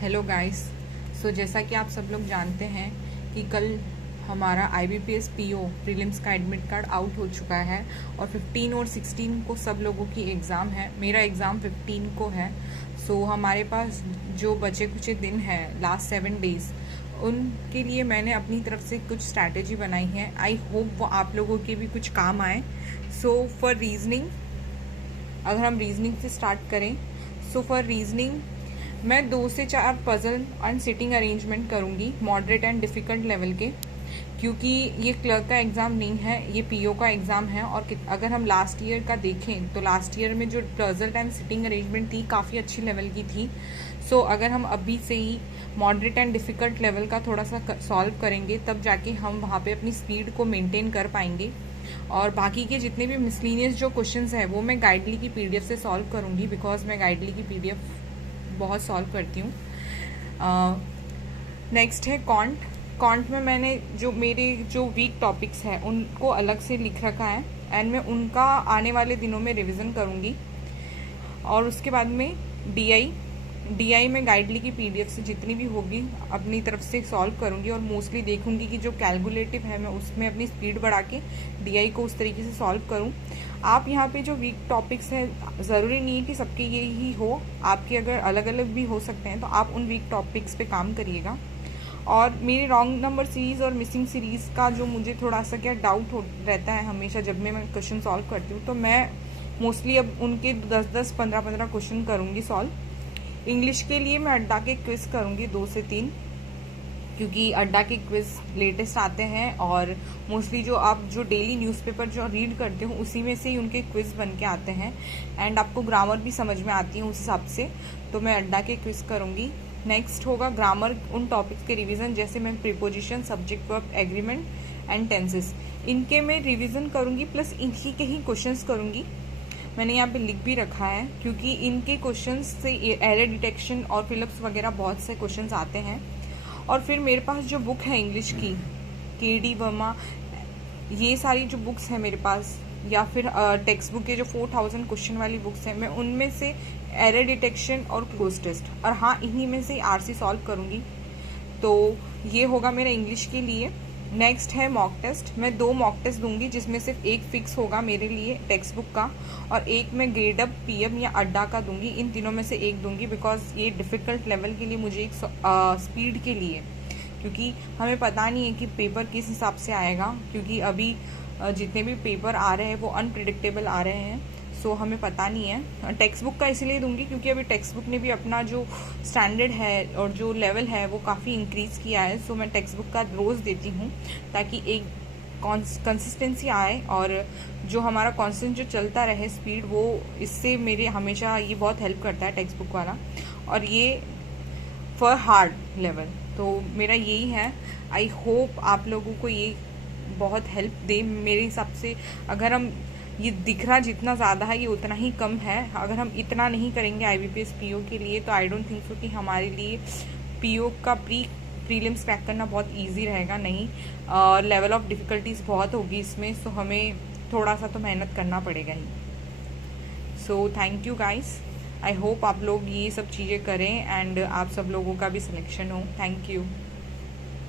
Hello guys. जैसा कि आप सब लोग जानते हैं कि कल हमारा IBPS PO प्रीलिम्स का एडमिट कार्ड आउट हो चुका है और 15 और 16 को सब लोगों की एग्ज़ाम है। मेरा एग्ज़ाम 15 को है। हमारे पास जो बचे कुछ दिन हैं, लास्ट 7 डेज़, उनके लिए मैंने अपनी तरफ से कुछ स्ट्रैटेजी बनाई है। आई होप वो आप लोगों के भी कुछ काम आए। फॉर रीजनिंग, अगर हम रीजनिंग से स्टार्ट करें, फॉर रीजनिंग मैं 2 से 4 पजल एंड सिटिंग अरेंजमेंट करूंगी मॉडरेट एंड डिफ़िकल्ट लेवल के, क्योंकि ये क्लर्क का एग्ज़ाम नहीं है, ये PO का एग्ज़ाम है। और अगर हम लास्ट ईयर का देखें तो लास्ट ईयर में जो पजल एंड सिटिंग अरेंजमेंट थी काफ़ी अच्छी लेवल की थी। अगर हम अभी से ही मॉडरेट एंड डिफ़िकल्ट लेवल का थोड़ा सा सॉल्व करेंगे तब जाके हम वहाँ पे अपनी स्पीड को मेंटेन कर पाएंगे। और बाकी के जितने भी मिसलीनियस जो क्वेश्चंस है वो मैं गाइडली की PDF से सॉल्व करूँगी, बिकॉज मैं गाइडली की PDF बहुत सॉल्व करती हूँ। नेक्स्ट है कॉन्ट में मैंने मेरे जो वीक टॉपिक्स हैं उनको अलग से लिख रखा है एंड मैं उनका आने वाले दिनों में रिवीजन करूँगी। और उसके बाद में DI में गाइडली की PDF से जितनी भी होगी अपनी तरफ से सॉल्व करूँगी और मोस्टली देखूँगी कि जो कैलकुलेटिव है मैं उसमें अपनी स्पीड बढ़ा के DI को उस तरीके से सॉल्व करूँ। आप यहाँ पे जो वीक टॉपिक्स हैं, ज़रूरी नहीं है कि सबके ये ही हो, आपके अगर अलग अलग भी हो सकते हैं तो आप उन वीक टॉपिक्स पे काम करिएगा। और मेरे रॉन्ग नंबर सीरीज़ और मिसिंग सीरीज़ का जो मुझे थोड़ा सा डाउट रहता है हमेशा जब मैं क्वेश्चन सॉल्व करती हूँ, तो मैं मोस्टली अब उनके 10-10, 15-15 क्वेश्चन करूँगी सॉल्व। इंग्लिश के लिए मैं अड्डा के क्विज करूँगी 2 से 3, क्योंकि अड्डा के क्विज लेटेस्ट आते हैं और मोस्टली जो आप जो डेली न्यूज़पेपर जो रीड करते हो उसी में से ही उनके क्विज बन के आते हैं एंड आपको ग्रामर भी समझ में आती है उस हिसाब से, तो मैं अड्डा के क्विज करूँगी। नेक्स्ट होगा ग्रामर, उन टॉपिक्स के रिवीजन, जैसे मैं preposition, subject verb, agreement and tenses, इनके मैं रिवीजन करूँगी, प्लस इन्हीं के ही क्वेश्चंस करूँगी। मैंने यहाँ पे लिख भी रखा है क्योंकि इनके क्वेश्चंस से एरर डिटेक्शन और फिलअप्स वगैरह बहुत से क्वेश्चंस आते हैं। और फिर मेरे पास जो बुक है इंग्लिश की, KD वर्मा, ये सारी जो बुक्स हैं मेरे पास, या फिर टेक्स्ट बुक के जो 4000 क्वेश्चन वाली बुक्स हैं, मैं उनमें से एरर डिटेक्शन और क्लोज टेस्ट, और हाँ इन्हीं में से RC सॉल्व करूँगी। तो ये होगा मेरा इंग्लिश के लिए। नेक्स्ट है मॉक टेस्ट, मैं 2 मॉक टेस्ट दूंगी जिसमें सिर्फ एक फिक्स होगा मेरे लिए टेक्स्ट बुक का, और एक मैं ग्रेड अप, PM या अड्डा का दूंगी। इन तीनों में से एक दूंगी बिकॉज ये डिफ़िकल्ट लेवल के लिए मुझे एक स्पीड के लिए, क्योंकि हमें पता नहीं है कि पेपर किस हिसाब से आएगा, क्योंकि अभी जितने भी पेपर आ रहे हैं वो अनप्रिडिक्टेबल आ रहे हैं, हमें पता नहीं है। टेक्स्ट बुक का इसलिए दूंगी क्योंकि अभी टेक्स्ट बुक ने भी अपना जो स्टैंडर्ड है और जो लेवल है वो काफ़ी इंक्रीज़ किया है। मैं टेक्स्ट बुक का रोज़ देती हूँ ताकि एक कंसिस्टेंसी आए और जो हमारा कॉन्स्टेंट जो चलता रहे स्पीड, वो इससे मेरे हमेशा ये बहुत हेल्प करता है टेक्स्ट बुक वाला। और ये फॉर हार्ड लेवल, तो मेरा यही है। आई होप आप लोगों को ये बहुत हेल्प दे। मेरे हिसाब से अगर हम ये दिख रहा जितना ज़्यादा है ये उतना ही कम है। अगर हम इतना नहीं करेंगे IBPS PO के लिए तो आई डोंट थिंक सो कि हमारे लिए PO का प्रीलिम्स क्रैक करना बहुत इजी रहेगा। नहीं, लेवल ऑफ डिफ़िकल्टीज बहुत होगी इसमें, हमें थोड़ा सा तो मेहनत करना पड़ेगा ही। Thank you guys, I hope आप लोग ये सब चीज़ें करें एंड आप सब लोगों का भी सिलेक्शन हो। Thank you.